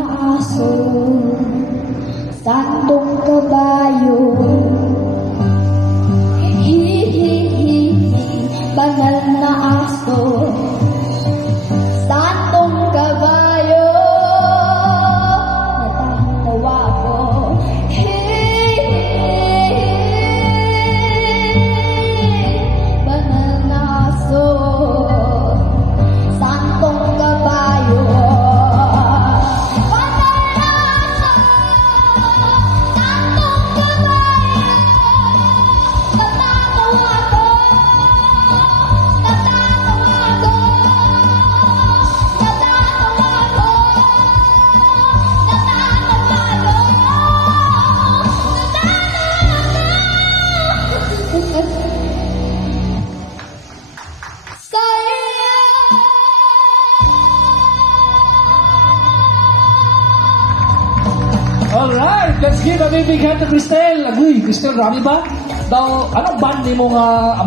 na aso, sandong kabayo, hihihihi, banal na aso, sandong kabayo, natatawa ko, hihihihi, banal na aso, sandong kabayo. Alright, let's give a big hand to Cristel. Agoy, Cristel, rami ba? Daw, anong band ni mo nga